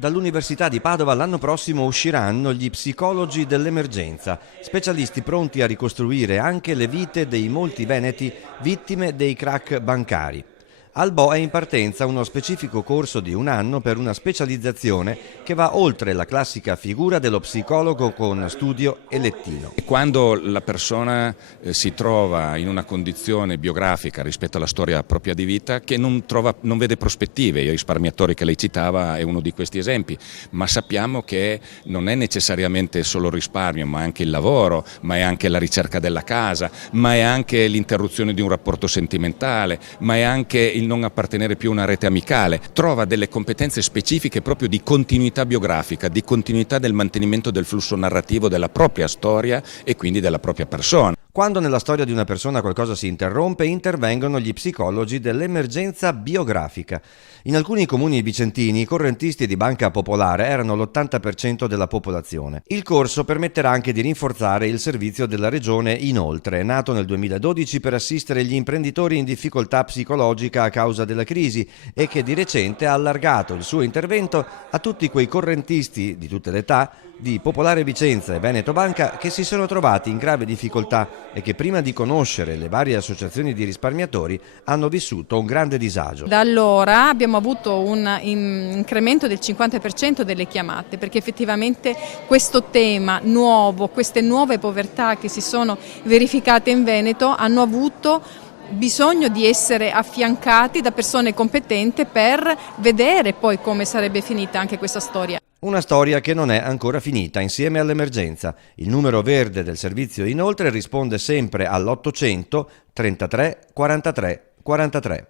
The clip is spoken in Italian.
Dall'Università di Padova l'anno prossimo usciranno gli psicologi dell'emergenza, specialisti pronti a ricostruire anche le vite dei molti veneti vittime dei crack bancari. Al Bo è in partenza uno specifico corso di un anno per una specializzazione che va oltre la classica figura dello psicologo con studio e lettino. Quando la persona si trova in una condizione biografica rispetto alla storia propria di vita che non vede prospettive, i risparmiatori che lei citava è uno di questi esempi, ma sappiamo che non è necessariamente solo il risparmio, ma anche il lavoro, ma è anche la ricerca della casa, ma è anche l'interruzione di un rapporto sentimentale, ma è anche il non appartenere più a una rete amicale. Trova delle competenze specifiche proprio di continuità biografica, di continuità del mantenimento del flusso narrativo della propria storia e quindi della propria persona. Quando nella storia di una persona qualcosa si interrompe, intervengono gli psicologi dell'emergenza biografica. In alcuni comuni vicentini i correntisti di Banca Popolare erano l'80% della popolazione. Il corso permetterà anche di rinforzare il servizio della Regione Inoltre, nato nel 2012 per assistere gli imprenditori in difficoltà psicologica a causa della crisi e che di recente ha allargato il suo intervento a tutti quei correntisti di tutte le età di Popolare Vicenza e Veneto Banca che si sono trovati in grave difficoltà e che prima di conoscere le varie associazioni di risparmiatori hanno vissuto un grande disagio. Da allora abbiamo avuto un incremento del 50% delle chiamate, perché effettivamente questo tema nuovo, queste nuove povertà che si sono verificate in Veneto hanno avuto bisogno di essere affiancati da persone competenti per vedere poi come sarebbe finita anche questa storia. Una storia che non è ancora finita insieme all'emergenza. Il numero verde del servizio Inoltre risponde sempre all'800 33 43 43.